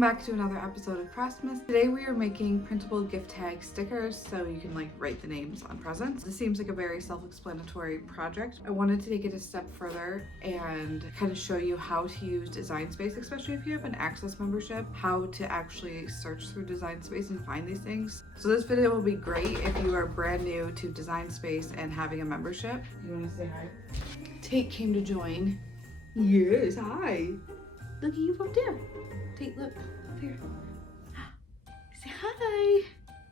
Welcome back to another episode of Craftmas. Today we are making printable gift tag stickers so you can write the names on presents. This seems like a very self-explanatory project. I wanted to take it a step further and kind of show you how to use Design Space, especially if you have an Access membership, how to actually search through Design Space and find these things. So this video will be great if you are brand new to Design Space and having a membership. You want to say hi? Tate came to join. Yes, hi. Look at you up there. Tate, look up here. Say hi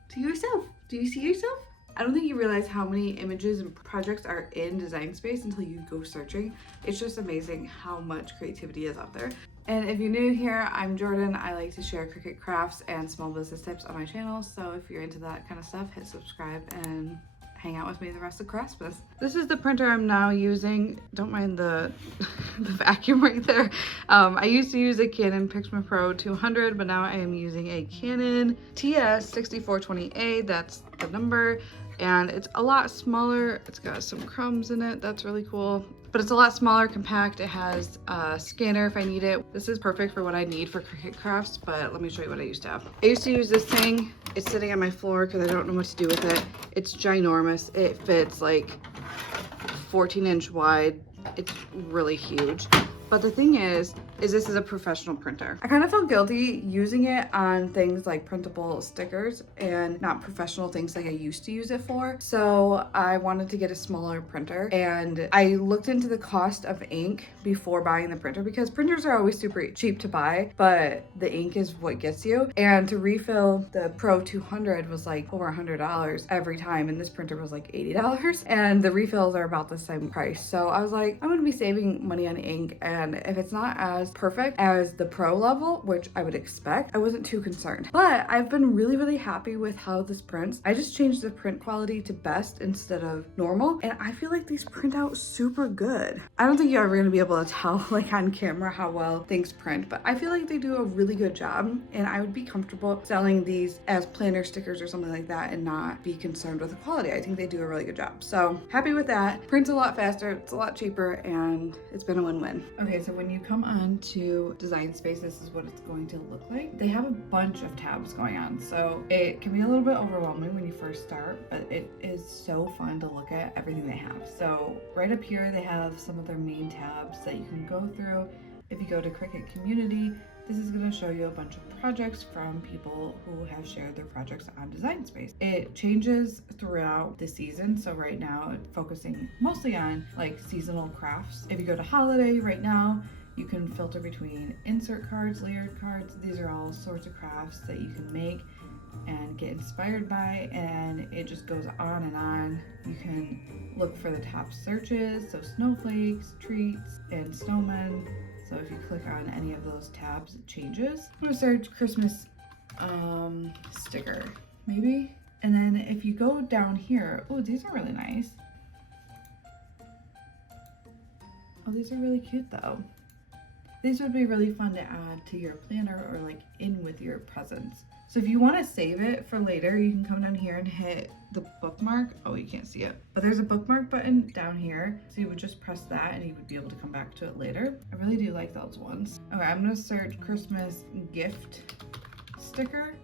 to yourself. Do you see yourself? I don't think you realize how many images and projects are in Design Space until you go searching. It's just amazing how much creativity is out there. And if you're new here, I'm Jordan. I like to share Cricut crafts and small business tips on my channel. So if you're into that kind of stuff, hit subscribe and hang out with me the rest of Craftmas. This is the printer I'm now using. Don't mind the vacuum right there. I used to use a Canon Pixma Pro 200, but now I am using a Canon TS6420A. That's the number. And it's a lot smaller. It's got some crumbs in it. That's really cool. But it's a lot smaller, compact. It has a scanner if I need it. This is perfect for what I need for Cricut crafts, but let me show you what I used to have. I used to use this thing. It's sitting on my floor because I don't know what to do with it. It's ginormous. It fits like 14-inch wide. It's really huge. But the thing is this is a professional printer. I kind of felt guilty using it on things like printable stickers and not professional things like I used to use it for. So I wanted to get a smaller printer, and I looked into the cost of ink before buying the printer because printers are always super cheap to buy, but the ink is what gets you. And to refill the Pro 200 was like over $100 every time, and this printer was like $80, and the refills are about the same price. So I was like, I'm gonna be saving money on ink, and if it's not as perfect as the Pro level, which I would expect, I wasn't too concerned. But I've been really happy with how this prints. I just changed the print quality to best instead of normal, and I feel like these print out super good. I don't think you're ever gonna be able to tell like on camera how well things print, but I feel like they do a really good job, and I would be comfortable selling these as planner stickers or something like that and not be concerned with the quality. I think they do a really good job. So happy with that. Prints a lot faster, it's a lot cheaper, and it's been a win-win. Okay, so when you come on to Design Space, this is what it's going to look like. They have a bunch of tabs going on, so it can be a little bit overwhelming when you first start, but it is so fun to look at everything they have. So right up here, they have some of their main tabs that you can go through. If you go to Cricut Community, this is going to show you a bunch of projects from people who have shared their projects on Design Space. It changes throughout the season, so right now it's focusing mostly on like seasonal crafts. If you go to holiday right now, you can filter between insert cards, layered cards. These are all sorts of crafts that you can make and get inspired by, and it just goes on and on. You can look for the top searches, so snowflakes, treats, and snowmen. So if you click on any of those tabs, it changes. I'm gonna search Christmas sticker, maybe. And then if you go down here, oh, these are really nice. Oh, these are really cute though. These would be really fun to add to your planner or like in with your presents. So if you want to save it for later, you can come down here and hit the bookmark. Oh, you can't see it, but there's a bookmark button down here. So you would just press that and you would be able to come back to it later. I really do like those ones. Okay, I'm gonna search Christmas gift sticker.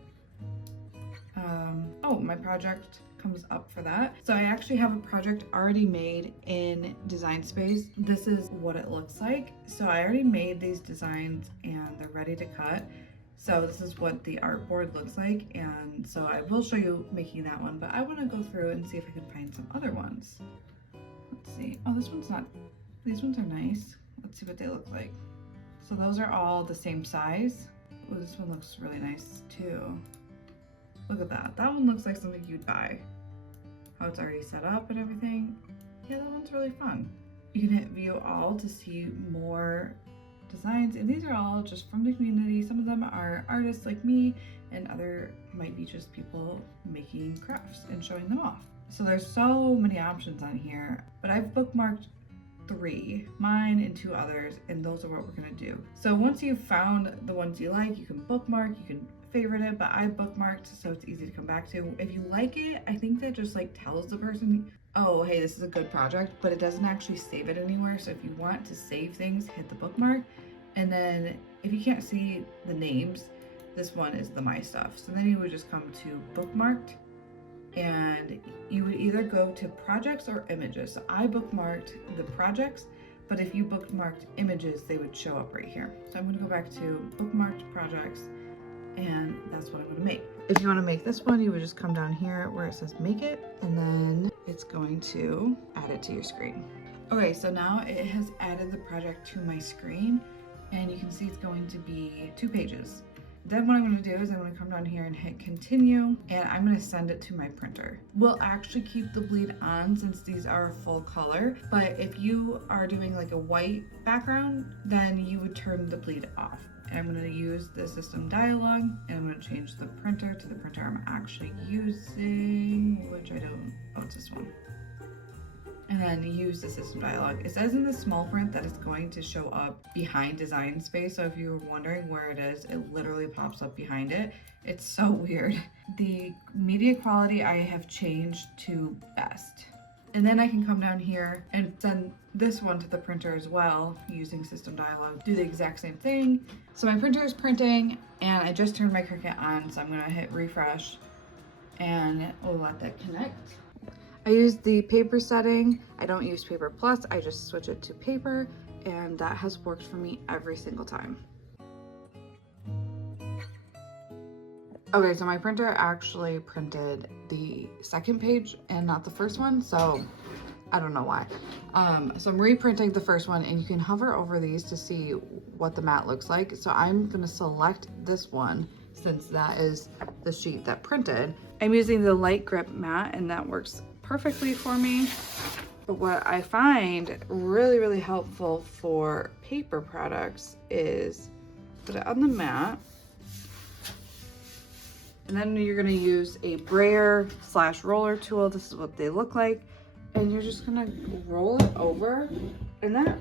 Oh, my project comes up for that. So I actually have a project already made in Design Space. This is what it looks like. So I already made these designs and they're ready to cut. So this is what the artboard looks like, and so I will show you making that one, but I want to go through and see if I can find some other ones. Let's see. Oh, this one's not, these ones are nice. Let's see what they look like. So those are all the same size. Oh, this one looks really nice too. Look at that. That one looks like something you'd buy. How it's already set up and everything. Yeah, that one's really fun. You can hit view all to see more designs, and these are all just from the community. Some of them are artists like me, and other might be just people making crafts and showing them off. So there's so many options on here, but I've bookmarked 3, mine and 2 others, and those are what we're gonna do. So once you've found the ones you like, you can bookmark, you can favorite it, but I bookmarked so it's easy to come back to. If you like it, I think that just like tells the person, oh, hey, this is a good project, but it doesn't actually save it anywhere. So if you want to save things, hit the bookmark. And then if you can't see the names, this one is the My Stuff. So then you would just come to bookmarked, and you would either go to projects or images. So I bookmarked the projects, but if you bookmarked images, they would show up right here. So I'm gonna go back to bookmarked projects, and that's what I'm gonna make. If you wanna make this one, you would just come down here where it says make it, and then it's going to add it to your screen. Okay, so now it has added the project to my screen, and you can see it's going to be 2 pages. Then what I'm going to do is I'm going to come down here and hit continue, and I'm going to send it to my printer. We'll actually keep the bleed on since these are a full color, but if you are doing like a white background, then you would turn the bleed off. And I'm going to use the system dialog, and I'm going to change the printer to the printer I'm actually using, which I don't, oh, it's this one. And then use the system dialog. It says in the small print that it's going to show up behind design space. So if you were wondering where it is, it literally pops up behind it. It's so weird. The media quality I have changed to best. And then I can come down here and send this one to the printer as well using system dialog. Do the exact same thing. So my printer is printing, and I just turned my Cricut on, so I'm gonna hit refresh and we'll let that connect. I use the paper setting. I don't use paper plus, I just switch it to paper, and that has worked for me every single time. Okay, so my printer actually printed the second page and not the first one, so I don't know why. So I'm reprinting the first one, and you can hover over these to see what the mat looks like. So I'm gonna select this one since that is the sheet that printed. I'm using the light grip mat, and that works perfectly for me. But what I find really, really helpful for paper products is put it on the mat, and then you're gonna use a brayer / roller tool. This is what they look like. And you're just gonna roll it over. And that,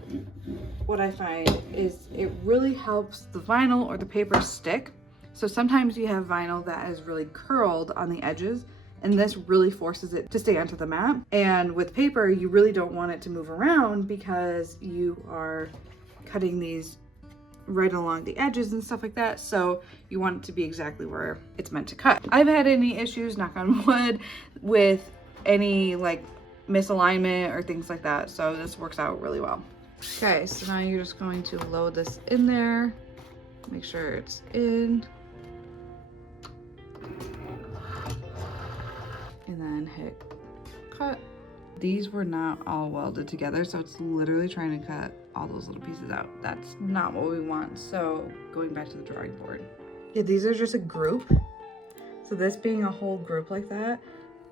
what I find is it really helps the vinyl or the paper stick. So sometimes you have vinyl that is really curled on the edges, and this really forces it to stay onto the mat. And with paper, you really don't want it to move around because you are cutting these right along the edges and stuff like that. So you want it to be exactly where it's meant to cut. I've had any issues, knock on wood, with any like misalignment or things like that. So this works out really well. Okay, so now you're just going to load this in there. Make sure it's in. And then hit cut. These were not all welded together, so it's literally trying to cut all those little pieces out. That's not what we want. So going back to the drawing board. Yeah, these are just a group. So this being a whole group like that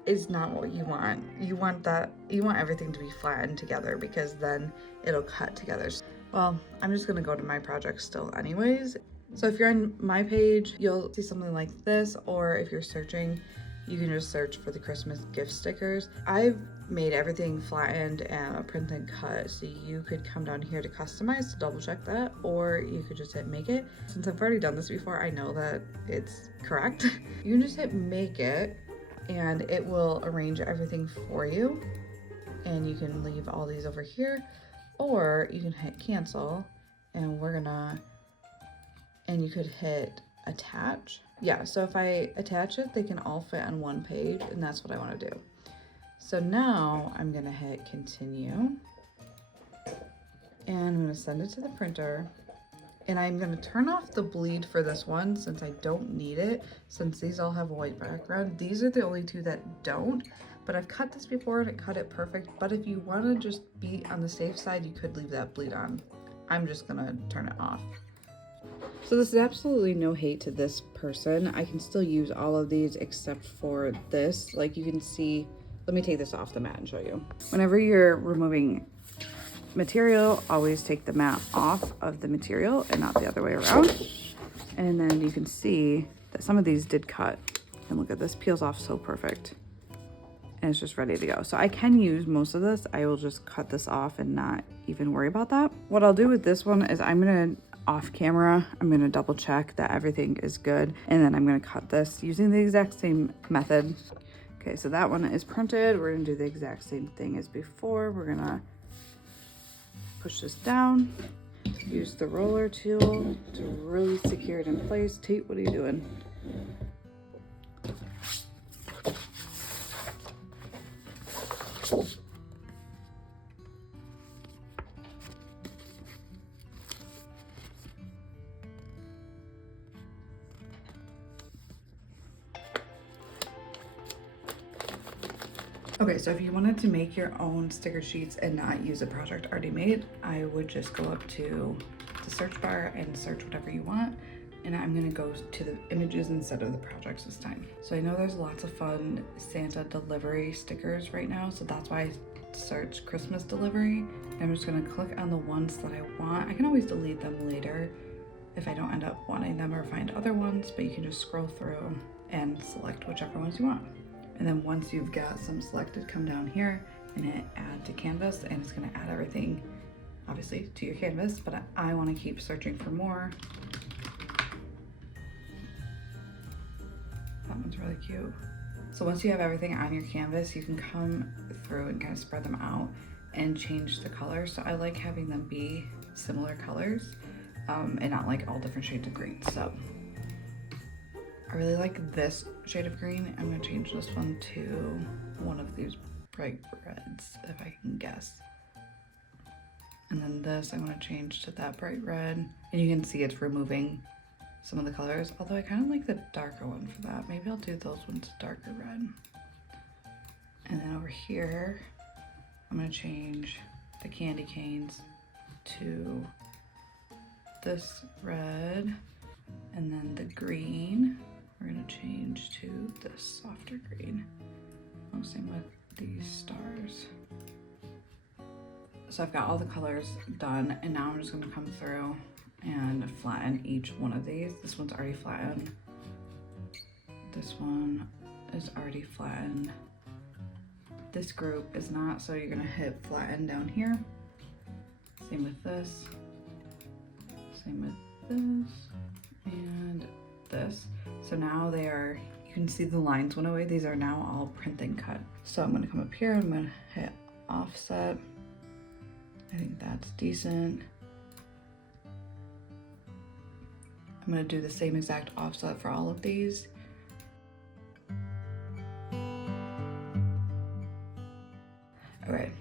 is not what you want. You want everything to be flattened together because then it'll cut together. Well, I'm just gonna go to my project still anyways. So if you're on my page, you'll see something like this, or if you're searching, you can just search for the Christmas gift stickers. I've made everything flattened and print and cut, so you could come down here to customize to double check that, or you could just hit make it. Since I've already done this before, I know that it's correct. You can just hit make it, and it will arrange everything for you. And you can leave all these over here, or you can hit cancel, and you could hit attach. Yeah, so if I attach it, they can all fit on one page, and that's what I want to do. So now I'm gonna hit continue, and I'm gonna send it to the printer, and I'm gonna turn off the bleed for this one since I don't need it, since these all have a white background. These are the only two that don't, but I've cut this before and it cut it perfect. But if you wanna just be on the safe side, you could leave that bleed on. I'm just gonna turn it off. So this is absolutely no hate to this person. I can still use all of these except for this. Like you can see, let me take this off the mat and show you. Whenever you're removing material, always take the mat off of the material and not the other way around. And then you can see that some of these did cut. And look at this, peels off so perfect. And it's just ready to go. So I can use most of this. I will just cut this off and not even worry about that. What I'll do with this one is I'm gonna off camera, I'm gonna double check that everything is good, and then I'm gonna cut this using the exact same method. Okay, so that one is printed. We're gonna do the exact same thing as before. We're gonna push this down, use the roller tool to really secure it in place. Tate, what are you doing? Okay, so if you wanted to make your own sticker sheets and not use a project already made, I would just go up to the search bar and search whatever you want. And I'm gonna go to the images instead of the projects this time. So I know there's lots of fun Santa delivery stickers right now, so that's why I searched Christmas delivery. I'm just gonna click on the ones that I want. I can always delete them later if I don't end up wanting them or find other ones, but you can just scroll through and select whichever ones you want. And then once you've got some selected, come down here and hit add to canvas, and it's gonna add everything obviously to your canvas, but I wanna keep searching for more. That one's really cute. So once you have everything on your canvas, you can come through and kind of spread them out and change the color. So I like having them be similar colors and not like all different shades of green. So I really like this shade of green. I'm gonna change this one to one of these bright reds, if I can guess. And then this, I'm gonna change to that bright red. And you can see it's removing some of the colors, although I kind of like the darker one for that. Maybe I'll do those ones darker red. And then over here, I'm gonna change the candy canes to this red, and then the green, we're gonna change to this softer green. Oh, same with these stars. So I've got all the colors done, and now I'm just gonna come through and flatten each one of these. This one's already flattened. This one is already flattened. This group is not, so you're gonna hit flatten down here. Same with this. Same with this and this. So now they are, you can see the lines went away. These are now all print and cut. So I'm gonna come up here, I'm gonna hit offset. I think that's decent. I'm gonna do the same exact offset for all of these. Okay,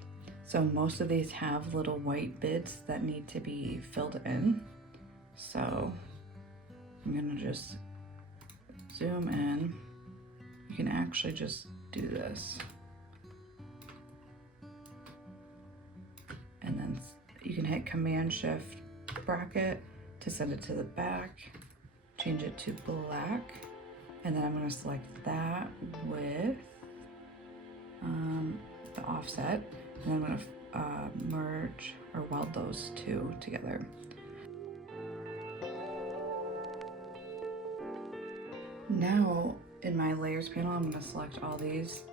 so most of these have little white bits that need to be filled in. So I'm gonna just zoom in. You can actually just do this. And then you can hit Command Shift bracket to send it to the back, change it to black, and then I'm gonna select that with the offset, and I'm gonna merge or weld those two together. Now in my layers panel, I'm gonna select all these,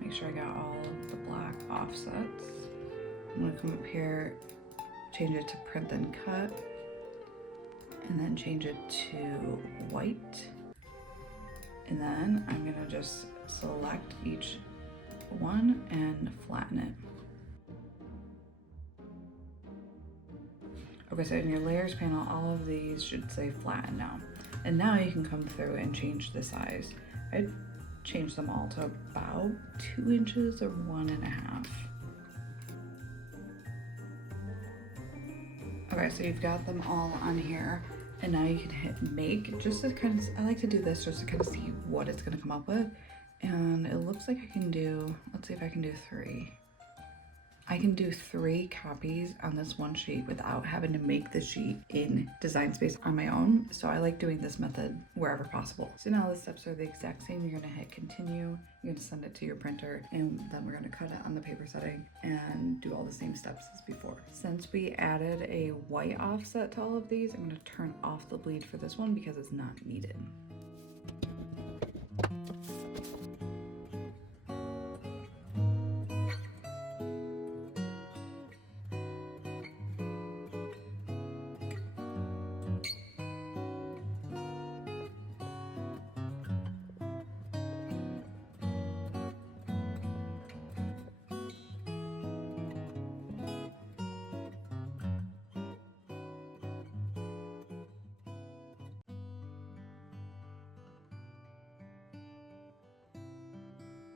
make sure I got all of the black offsets. I'm gonna come up here, change it to print and cut, and then change it to white. And then I'm gonna just select each one and flatten it. Okay, so in your layers panel, all of these should say flatten now. And now you can come through and change the size. I'd change them all to about 2 inches or 1.5. Okay, so you've got them all on here, and now you can hit make, just to kind of, I like to do this just to kind of see what it's gonna come up with. And it looks like I can do, let's see if I can do 3. I can do 3 copies on this one sheet without having to make the sheet in Design Space on my own. So I like doing this method wherever possible. So now the steps are the exact same. You're gonna hit continue, you're gonna send it to your printer, and then we're gonna cut it on the paper setting and do all the same steps as before. Since we added a white offset to all of these, I'm gonna turn off the bleed for this one because it's not needed.